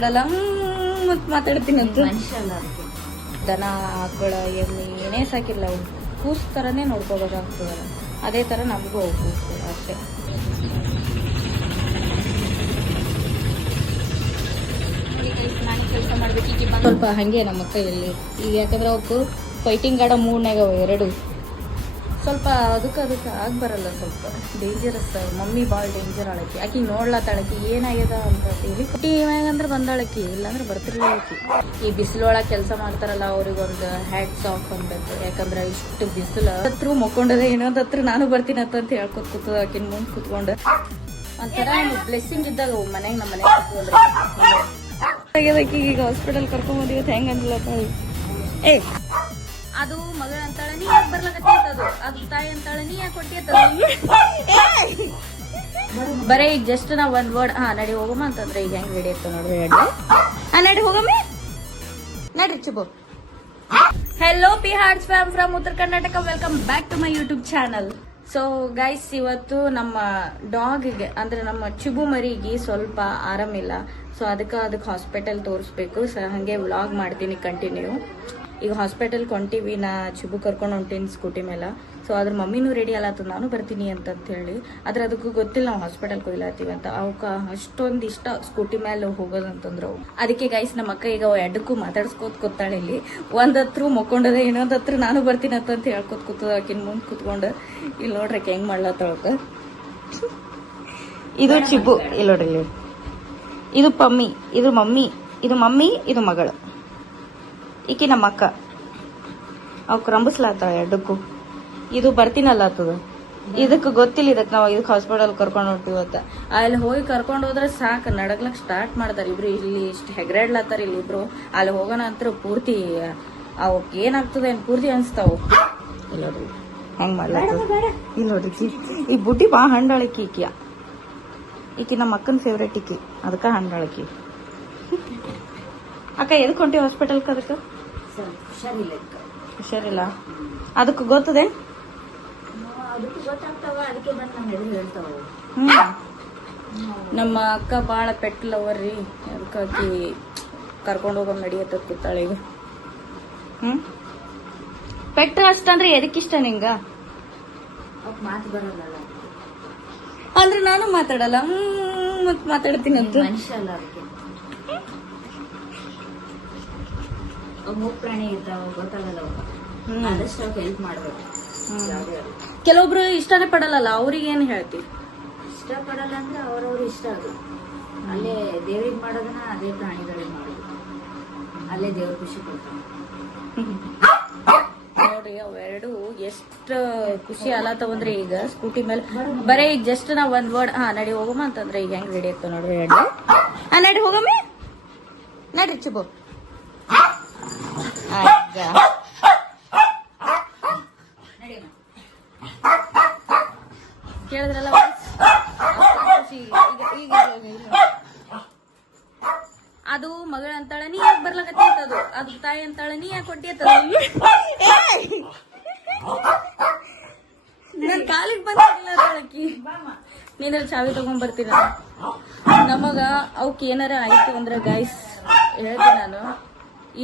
ಮಾತಾಡಲ್ಲ ಮತ್ ಮಾತಾಡ್ತೀನಿ ಅಂತ ಮನುಷ್ಯ ಅಲ್ಲ ಅದಕ್ಕೆ. ದನ ಆಕಳ ಎಮ್ಮೆ ಏನೇ ಸಾಕಿಲ್ಲ ಅವು ಕೂಸ್ ಥರನೇ ನೋಡ್ಕೋಬೇಕಾಗ್ತದಲ್ಲ, ಅದೇ ಥರ ನಮಗೂ ಅವು ಕೂಸು ಅಷ್ಟೇ. ನಾನು ಕೆಲಸ ಮಾಡ್ಬೇಕು ಈಗ ಸ್ವಲ್ಪ ಹಾಗೆ ನಮ್ಮ ಕೈಯಲ್ಲಿ ಈಗ, ಯಾಕಂದ್ರೆ ಅವಕ್ಕೆ ಫೈಟಿಂಗ್ ಆಡೋ ಮೂಡ್ನಾಗ ಎರಡು ಸ್ವಲ್ಪ ಅದಕ್ಕೆ ಆಗಿ ಬರಲ್ಲ, ಸ್ವಲ್ಪ ಡೇಂಜರಸ್. ಮಮ್ಮಿ ಭಾಳ ಡೇಂಜರ್ ಆಳಕಿ, ಆಕಿ ನೋಡ್ಲತ್ತಾಳಕಿ ಏನಾಗ್ಯದ ಅಂತ ಹೇಳಿ ಕುಟಿ ಮ್ಯಾಗಂದ್ರೆ ಬಂದಾಳಕಿ, ಇಲ್ಲಾಂದ್ರೆ ಬರ್ತಿರ್ಲಿಲ್ಲ ಆಕಿ. ಈ ಬಿಸಿಲೊಳಗೆ ಕೆಲಸ ಮಾಡ್ತಾರಲ್ಲ ಅವ್ರಿಗೊಂದು ಹ್ಯಾಟ್ಸ್ ಆಫ್ ಅನ್ಬೇಕು, ಯಾಕಂದ್ರೆ ಇಷ್ಟು ಬಿಸಿಲು ಹತ್ರ ಮಕ್ಕೊಂಡದೆ ಇನ್ನೊಂದು ಹತ್ರ ನಾನು ಬರ್ತೀನಿ ಅಂತ ಹೇಳ್ಕೊತ ಕೂತದ ಆಕಿನ ಮುಂದೆ ಕೂತ್ಕೊಂಡು. ಒಂಥರ ಬ್ಲೆಸ್ಸಿಂಗ್ ಇದ್ದಾಗ ಮನೆಗೆ ನಮ್ಮ ಮನೆಗೆ ಕೂತ್ಕೊಂಡ್ರೆ ಈಗ ಹಾಸ್ಪಿಟಲ್ ಕರ್ಕೊಂಬಂದಿವತ್ತು ಹೆಂಗ ಅನ್ಲತ್ತಾಳಿ. ಏ ಅದು ಮಗಳ ಅಂತಾಳೆ ನೀ ಯಾಕೆ ಬರ್ಲಕತ್ತದು, ಅದು ತಾಯಿ ಅಂತಾಳೆ ನೀ ಯಾಕೆ ಕೊಟ್ಟಿರ್ತದ. ಬರೇ ಈಗ ಜಸ್ಟ್ ನಾ ಒಂದ್ ವರ್ಡ್ ನಡಿ ಹೋಗಮ್ಮ ಅಂತಂದ್ರೆ ಈಗ ಹೆಂಗ್ ರೆಡಿ ಇತ್ತು ನೋಡ್ರಿ ಹೇಳಿ. ನಡಿ ಹೋಗಮ್ಮಿ ನಡ್ರಿ ಚುಬು. Hello P hearts fam from Uttara Karnataka, welcome back to my YouTube channel. So guys, ಇವತ್ತು ನಮ್ಮ ಡಾಗ್ಗೆ ಅಂದ್ರೆ ನಮ್ಮ ಚುಬು ಮರಿಗೆ ಸ್ವಲ್ಪ ಆರಾಮಿಲ್ಲ. ಸೊ ಅದಕ್ಕೆ ಹಾಸ್ಪಿಟಲ್ ತೋರಿಸ್ಬೇಕು. ಹಂಗೆ ವ್ಲಾಗ್ ಮಾಡ್ತೀನಿ ಕಂಟಿನ್ಯೂ. ಈಗ ಹಾಸ್ಪಿಟಲ್ ಹೊಂಟಿವಿ, ನಾ ಚುಬು ಕರ್ಕೊಂಡು ಹೊಂಟೀನಿ ಸ್ಕೂಟಿ ಮೇಲೆ. ಸೊ ಅದ್ರ ಮಮ್ಮಿನೂ ರೆಡಿ ಅಲ್ಲತ್ತ ನಾನು ಬರ್ತೀನಿ ಅಂತ ಹೇಳಿ, ಆದ್ರೆ ಅದಕ್ಕೂ ಗೊತ್ತಿಲ್ಲ ನಾವು ಹಾಸ್ಪಿಟಲ್ ಕೊಯ್ಲಾತೀವಿ ಅಂತ. ಅವಕ್ಕ ಅಷ್ಟೊಂದು ಇಷ್ಟ ಸ್ಕೂಟಿ ಮೇಲೆ ಹೋಗೋದಂತಂದ್ರು. ಅದಕ್ಕೆ ಗೈಸ್ ನಮ್ಮ ಅಕ್ಕ ಈಗ ಎಡ್ಡಕ್ಕೂ ಮಾತಾಡ್ಸ್ಕೋತ ಕೂತಾಳೆ ಇಲ್ಲಿ. ಒಂದ್ ಹತ್ರ ಮಕ್ಕೊಂಡದೆ, ಇನ್ನೊಂದ್ ಹತ್ರ ನಾನು ಬರ್ತೀನಿ ಅಂತ ಹೇಳ್ಕೊತ ಕೂತದ ಆಕಿನ ಮುಂದೆ ಕೂತ್ಕೊಂಡು. ಇಲ್ಲಿ ನೋಡ್ರಿ ಹೆಂಗ್ ಮಾಡ್ಲತ್ತೊಳಕ. ಇದು ಚಿಬ್ಬು, ಇಲ್ಲಿ ನೋಡ್ರಿ ಇಲ್ಲಿ. ಇದು ಪಮ್ಮಿ, ಇದು ಮಮ್ಮಿ, ಇದು ಮಮ್ಮಿ, ಇದು ಮಗಳು. ಈಕಿ ನಮ್ಮ ಅಕ್ಕ. ಅವಕ್ ರಂಬಿಸ್ಲಾತಾಳ ಎಡ್ಡಕ್ಕೂ. ಇದು ಬರ್ತೀನಲ್ಲ ಆತದ, ಇದಕ್ಕೆ ಗೊತ್ತಿಲ್ಲ ಇದಕ್ಕೆ ನಾವು ಇದಕ್ಕೆ ಹಾಸ್ಪಿಟಲ್ ಕರ್ಕೊಂಡು ಹೊಂಟಿವತ್ತ. ಅಲ್ಲಿ ಹೋಗಿ ಕರ್ಕೊಂಡು ಹೋದ್ರೆ ಸಾಕು, ನಡಗ್ಲಕ್ ಸ್ಟಾರ್ಟ್ ಮಾಡ್ತಾರೆ ಇಬ್ರು. ಇಲ್ಲಿ ಇಷ್ಟು ಹೆಗ್ರಾಡ್ಲತ್ತಾರ ಇಲ್ಲಿ ಇಬ್ರು. ಅಲ್ಲಿ ಹೋಗೋಣ ಅಂತ ಪೂರ್ತಿ ಅವಕ್ ಏನಾಗ್ತದೆ ಏನ್ ಪೂರ್ತಿ ಅನ್ಸ್ತಾವು. ಇಲ್ಲ ನೋಡ್ರಿ ಹೆಂಗ್ ಮಾಡ್ಲತ್ತದ. ಇಲ್ಲಿ ನೋಡ್ರಿ ಈ ಬುಡ್ಡಿ ಬಾ ಹಂಡಾಳಕಿ ಈಕಿ ನಮ್ಮ ಅಕ್ಕನ ಫೇವ್ರೇಟ್ ಈಕಿ, ಅದಕ್ಕ ಹಂಡಾಳಕಿ. ಅಕ್ಕ ಎದಕ್ ಹೊಂಟಿವಿ ಹಾಸ್ಪಿಟಲ್? ಅದಕ್ಕೆ ಹುಷಾರಿಲ್ಲ, ಅದಕ್ಕೆ ಗೊತ್ತದೆ. ನಮ್ಮ ಅಕ್ಕ ಬಾಳ ಪೆಟ್ ಲವರ್ ರೀ, ಅದಕ್ಕಾಗಿ ಕರ್ಕೊಂಡು ಹೋಗೋ ನಡಿಯತ್ತ ಕೂತಾಳೆ ಈಗ. ಪೆಟ್ ಅಷ್ಟಂದ್ರೆ ಎದಕ್ಕಿಷ್ಟ ನಿಂಗ? ಮಾತು ಬರಲ್ಲ ಅಂದ್ರೆ ನಾನು ಮಾತಾಡಲ್ಲ ಮತ್ ಮಾತಾಡ್ತೀನಿ ಅಂತ. ಮನುಷ್ಯ ಅಲ್ಲ ಅದಕ್ಕೆ. ಪ್ರಾಣಿ ಇರ್ತಾವ ಗೊತ್ತಾಗಲ್ಲ, ಆದಷ್ಟು ಹೆಲ್ಪ್ ಮಾಡ್ಬೇಕು. ಕೆಲವೊಬ್ರು ಇಷ್ಟನೇ ಪಡಲ್ಲ, ಅವ್ರಿಗೆ ಏನ್ ಹೇಳ್ತಿ? ಇಷ್ಟ ಪಡಲ್ಲ ಅಂದ್ರೆ ಅವ್ರವ್ರ ಇಷ್ಟ. ಅದು ಅಲ್ಲೇ ದೇವ್ರಿಗೆ ಮಾಡೋದನ್ನ ಅದೇ ಪ್ರಾಣಿಗಳಿಗೆ ಮಾಡೋದು, ಅಲ್ಲೇ ದೇವ್ರ ಖುಷಿ ಕೊಡ್ತಾನೆ. ನೋಡ್ರಿ ಅವೆರಡು ಎಷ್ಟು ಖುಷಿ ಅಲ್ಲತ್ತವಂದ್ರೆ ಈಗ ಸ್ಕೂಟಿ ಮೇಲೆ. ಬರೇ ಈಗ ಜಸ್ಟ್ ನಾ ಒಂದ್ ವರ್ಡ್ ನಡಿ ಹೋಗಮ್ಮ ಅಂತಂದ್ರೆ ಈಗ ಹೆಂಗ್ ರೆಡಿ ಇತ್ತು ನೋಡ್ರಿ ಹೇಳಿ. ನಡಿ ಹೋಗಮ್ಮಿ ನಡ್ರಿ ಚುಬು. ಕೇಳಿದ್ರಲ್ಲ ಅದು ಮಗಳ ಅಂತಾಳೆ ನೀ ಯಾಕೆ ಬರ್ಲಕತ್ತದು, ಅದು ತಾಯಿ ಅಂತಾಳೆ ನೀ ಯಾಕೆ ಕೊಟ್ಟಿರ್ತದ. ನನ್ ಕಾಲಿಗೆ ಬಂದಿಲ್ಲಕಿ, ನೀನಲ್ಲಿ ಚಾವಿ ತಗೊಂಡ್ ಬರ್ತೀನ. ನಮಗ ಅವಕ್ ಏನಾರ ಆಯ್ತು ಅಂದ್ರೆ ಗೈಸ್ ಹೇಳ್ತೀನಿ ನಾನು,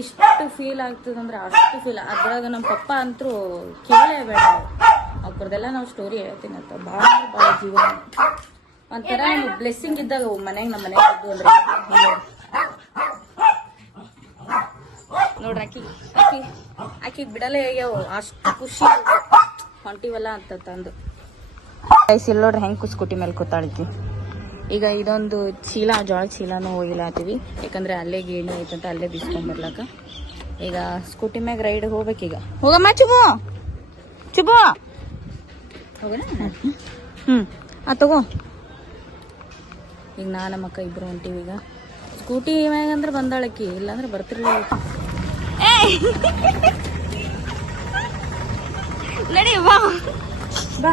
ಇಷ್ಟು ಫೀಲ್ ಆಗ್ತದಂದ್ರೆ ಅಷ್ಟು ಫೀಲ್. ಅದ್ರಾಗ ನಮ್ಮ ಪಪ್ಪ ಅಂತೂ ಕೇಳೇ ಬೇಡ, ಅವ್ರದೆಲ್ಲ ನಾವು ಸ್ಟೋರಿ ಹೇಳ್ತೀನಿ ಅಂತ. ಭಾಳ ಭಾಳ ಜೀವನ ಒಂಥರ ಬ್ಲೆಸ್ಸಿಂಗ್ ಇದ್ದಾಗ ಮನೆಗೆ ನಮ್ಮ ಮನೆಗೆ ಇದ್ದು ಅಂದ್ರೆ ನೋಡ್ರಿ. ಆಕಿ ಬಿಡಲೇ ಆಗ್ಯಾವ, ಅಷ್ಟು ಖುಷಿ ಹೊಂಟಿವಲ್ಲ ಅಂತ ತಂದು. ಇಲ್ಲಿ ನೋಡ್ರಿ ಹೆಂಗ್ ಸ್ಕೂಟಿ ಮೇಲೆ ಕೂತಾಳಿಕಿ. ಈಗ ಇದೊಂದು ಚೀಲ, ಜೋಳ ಚೀಲನೂ ಹೋಗಿಲಾತೀವಿ, ಯಾಕಂದ್ರೆ ಅಲ್ಲೇ ಗೇಣಿ ಐತಂತ ಅಲ್ಲೇ ಬಿಸ್ಕೊಂಡ್ಬರ್ಲಕ್ಕ. ಈಗ ಸ್ಕೂಟಿ ಮ್ಯಾಗ ರೈಡ್ ಹೋಗ್ಬೇಕೀಗ. ಹೋಗಮ್ಮ ಚುಬು ಚುಬು ಹೋಗೋಣ. ತಗೋ. ಈಗ ನಮ್ಮ ಅಕ್ಕ ಇಬ್ರು ಹೊಂಟಿವಿ. ಈಗ ಸ್ಕೂಟಿ ಮ್ಯಾಗ ಅಂದ್ರೆ ಬಂದಾಳಕಿ, ಇಲ್ಲಾಂದ್ರೆ ಬರ್ತಿರ್ಲಿಲ್ಲ. ನಡಿ ಬಾ ಬಾ.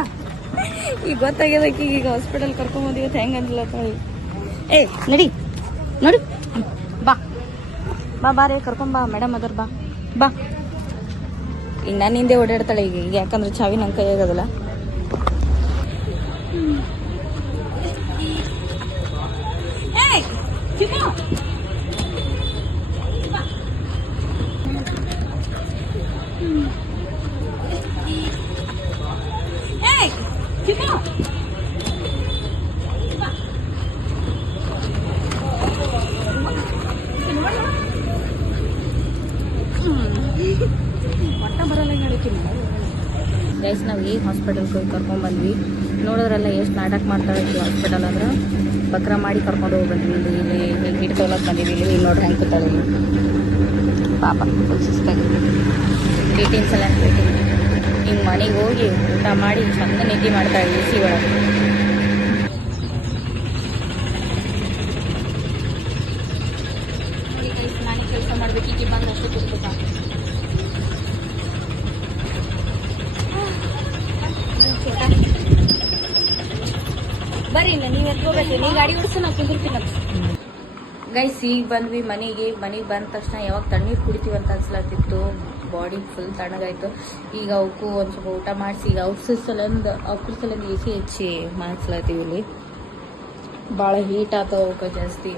ಈಗ ಗೊತ್ತಾಗ್ಯದಕ್ಕಿ ಈಗ ಹಾಸ್ಪಿಟಲ್ ಕರ್ಕೊಂಡ್ ಬಂದಿವತ್ತು ಹೆಂಗ ಅನ್ಲತ್ತ. ನಡಿ ನೋಡಿ ಬಾ ಬಾ ಬಾರೇ ಕರ್ಕೊಂಡ್ ಬಾ ಮೇಡಮ್ ಅದರ್ ಬಾ ಬಾ. ಈಗ ನನ್ನ ಹಿಂದೆ ಓಡಾಡ್ತಾಳೆ ಈಗ, ಯಾಕಂದ್ರೆ ಚಾವಿ ನಂಗೆ ಕೈ ಆಗೋದಿಲ್ಲ. ಒಟ್ಟ ಬರಲ್ಲ ಹೇಳಿಕಿನ ಗೈಸ್ ನಾವು ಈಗ ಹಾಸ್ಪಿಟಲ್ಗೆ ಹೋಗಿ ಕರ್ಕೊಂಡ್ಬಂದ್ವಿ. ನೋಡೋದ್ರಲ್ಲ ಎಷ್ಟು ನಾಟಕ ಮಾಡ್ತಾಳೆ ಈ ಹಾಸ್ಪಿಟಲ್ ಅಂದ್ರೆ ಬಕ್ರ ಮಾಡಿ ಕರ್ಕೊಂಡು ಹೋಗಿ ಬಂದ್ವಿ. ಇಲ್ಲಿ ಗಿಡ ತೊಗೊಳಕ್ಕೆ ಬಂದೀವಿ. ಇಲ್ಲಿ ನೋಡ್ರಿ ಹೆಂಗೆ ಕೂತಾಳೆ ಇಲ್ಲಿ ಪಾಪ ಸುಸ್ತಾಗಿ 18 ಸಲ ಹಿಂಗೆ ಮನೆಗೆ ಹೋಗಿ ಊಟ ಮಾಡಿ ಚಂದ ನಿದ್ದೆ ಮಾಡ್ತಾಳೆ ಎ ಸಿ ಒಳಗೆ. ನಾನೇ ಕೆಲಸ ಮಾಡ್ಬೇಕು ಈಗ ಬಂದು ಅಷ್ಟೇ ಕೂತ್ಬೇಕಾ. ಬರ್ರಿ ಇಲ್ಲ ನೀವು ಎತ್ಕೋಬೇಕು, ನೀವು ಗಾಡಿ ಓಡಿಸು ನಾವು ಕುಂದಿರ್ತೀನಿ. ಗೈಸ್ ಈಗ ಬಂದ್ವಿ ಮನೆಗೆ ಬಂದ ತಕ್ಷಣ ಯಾವಾಗ ತಣ್ಣೀರು ಕುಡಿತೀವಿ ಅಂತ ಅನ್ಸ್ಲತ್ತಿತ್ತು. Body full ತಣ್ಣಗಾಯ್ತು. ಈಗ ಅವಕ್ಕೂ ಒಂದು ಸ್ವಲ್ಪ ಊಟ ಮಾಡಿಸಿ ಈಗ ಅವ್ರ ಸಲಂದು ಎ ಸಿ ಹಚ್ಚಿ ಮಾಡಿಸ್ಲತ್ತೀವಿ. ಇಲ್ಲಿ ಭಾಳ ಹೀಟ್ ಆಗ್ತಾವ ಅವಕ್ಕೆ ಜಾಸ್ತಿ.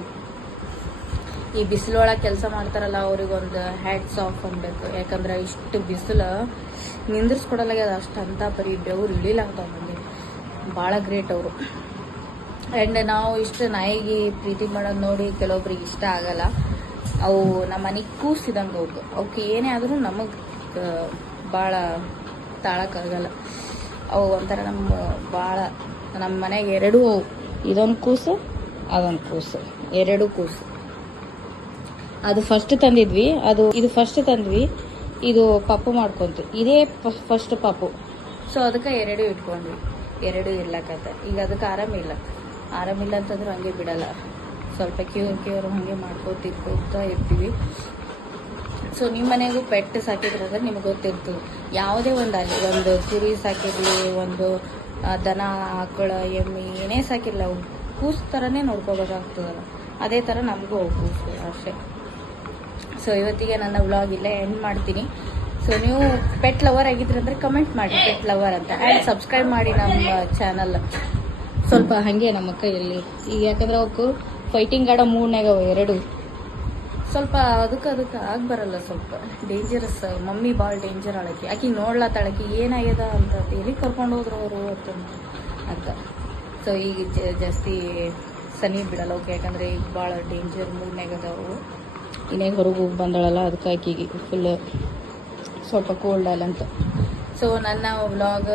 ಈ ಬಿಸಿಲೊಳಗೆ ಕೆಲಸ ಮಾಡ್ತಾರಲ್ಲ ಅವ್ರಿಗೊಂದು ಹ್ಯಾಟ್ಸ್ ಆಫ್ ಅನ್ಬೇಕು. ಯಾಕಂದ್ರೆ ಇಷ್ಟು ಬಿಸಿಲು ನಿಂದ್ರಿಸ್ಕೊಡಲಾಗ್ಯದ ಅಷ್ಟು ಅಂತ ಬರೀ ಬೆವ್ರು ಇಳಿಲಾಗ್ತಾವ ಮಂದಿ. ಭಾಳ ಗ್ರೇಟ್ ಅವರು. ಆ್ಯಂಡ್ ನಾವು ಇಷ್ಟು ನಾಯಿಗೆ ಪ್ರೀತಿ ಮಾಡೋದು ನೋಡಿ ಕೆಲವೊಬ್ರಿಗೆ ಇಷ್ಟ ಆಗಲ್ಲ. ಅವು ನಮ್ಮ ಮನೆಗೆ ಕೂಸಿದಂಗೆ ಅವಕ್ಕೆ ಏನೇ ಆದರೂ ನಮಗೆ ಭಾಳ ತಾಳಕ್ಕಾಗಲ್ಲ. ಅವು ಒಂಥರ ನಮ್ಮ ಮನೆಗೆ ಎರಡೂ ಇದೊಂದು ಕೂಸು ಅದೊಂದು ಕೂಸು, ಎರಡೂ ಕೂಸು. ಅದು ಫಸ್ಟ್ ತಂದಿದ್ವಿ, ಇದು ಫಸ್ಟ್ ತಂದ್ವಿ. ಇದು ಪಪ್ಪು ಮಾಡ್ಕೊಂತು. ಇದೇ ಫಸ್ಟ್ ಪಪ್ಪು. ಸೊ ಅದಕ್ಕೆ ಎರಡೂ ಇಟ್ಕೊಂಡ್ವಿ. ಎರಡೂ ಇರ್ಲಕತ್ತ. ಈಗ ಅದಕ್ಕೆ ಆರಾಮಿಲ್ಲ ಅಂತಂದ್ರೆ ಹಂಗೆ ಬಿಡಲ್ಲ. ಸ್ವಲ್ಪ ಕ್ಯೂರ್ ಹಾಗೆ ಮಾಡ್ಕೋತಾ ಇರ್ತೀವಿ. ಸೊ ನಿಮ್ಮ ಮನೆಗೂ ಪೆಟ್ ಸಾಕಿದ್ರಂದ್ರೆ ನಿಮ್ಗೆ ಗೊತ್ತಿರ್ತದೆ. ಯಾವುದೇ ಒಂದು ಕುರಿ ಸಾಕಿರಲಿ, ಒಂದು ದನ ಆಕಳ ಎಮ್ಮೆ ಏನೇ ಸಾಕಿರಲಿ ಅವು ಕೂಸು ಥರನೇ ನೋಡ್ಕೋಬೇಕಾಗ್ತದಲ್ಲ. ಅದೇ ಥರ ನಮಗೂ ಕೂಸು ಅಷ್ಟೇ. ಸೊ ಇವತ್ತಿಗೆ ನನ್ನ ವ್ಲಾಗ್ ಇಲ್ಲೇ ಎಂಡ್ ಮಾಡ್ತೀನಿ. ಸೊ ನೀವು ಪೆಟ್ ಲವರ್ ಆಗಿದ್ರಂದ್ರೆ ಕಮೆಂಟ್ ಮಾಡಿ ಪೆಟ್ ಲವರ್ ಅಂತ. ಆ್ಯಂಡ್ ಸಬ್ಸ್ಕ್ರೈಬ್ ಮಾಡಿ ನಮ್ಮ ಚಾನಲ್. ಸ್ವಲ್ಪ ಹಾಗೆ ನಮ್ಮ ಕೈಯಲ್ಲಿ ಈಗ ಯಾಕಂದ್ರೆ ಅವಕ್ಕೆ ಫೈಟಿಂಗ್ ಆಡೋ ಮೂಡ್ನಾಗ ಎರಡು ಸ್ವಲ್ಪ ಅದಕ್ಕೆ ಆಗಿ ಬರಲ್ಲ. ಸ್ವಲ್ಪ ಡೇಂಜರಸ್. ಮಮ್ಮಿ ಭಾಳ ಡೇಂಜರ್ ಆಳಕಿ. ಆಕಿ ನೋಡ್ಲತ್ತಾಳಕಿ ಏನಾಗ್ಯದ ಅಂತ ಎಲ್ಲಿ ಕರ್ಕೊಂಡು ಹೋದ್ರು ಅವರು ಅಂತ. ಸೊ ಈಗ ಜಾಸ್ತಿ ಸನಿ ಬಿಡಲ್ಲ ಅವಕ್ಕೆ. ಯಾಕಂದರೆ ಈಗ ಭಾಳ ಡೇಂಜರ್ ಮೂಡ್ನಾಗ ಅದಾವು. ಇನ್ನೇ ಹೊರಗೆ ಹೋಗಿ ಬಂದಳಲ್ಲ ಅದಕ್ಕೆ ಆಕಿಗೆ ಫುಲ್ ಸ್ವಲ್ಪ ಕೋಲ್ಡ್ ಅಲ್ಲ ಅಂತ. ಸೊ ನನ್ನ ವ್ಲಾಗ್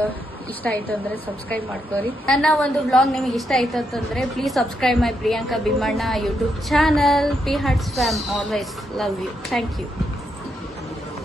ಇಷ್ಟ ಆಯಿತು ಅಂದರೆ ಸಬ್ಸ್ಕ್ರೈಬ್ ಮಾಡ್ಕೋರಿ. ನನ್ನ ಒಂದು ವ್ಲಾಗ್ ನಿಮಗೆ ಇಷ್ಟ ಆಯಿತು ಅಂತಂದರೆ please subscribe my Priyanka Bhimanna YouTube channel. P hearts fam always love you. Thank you.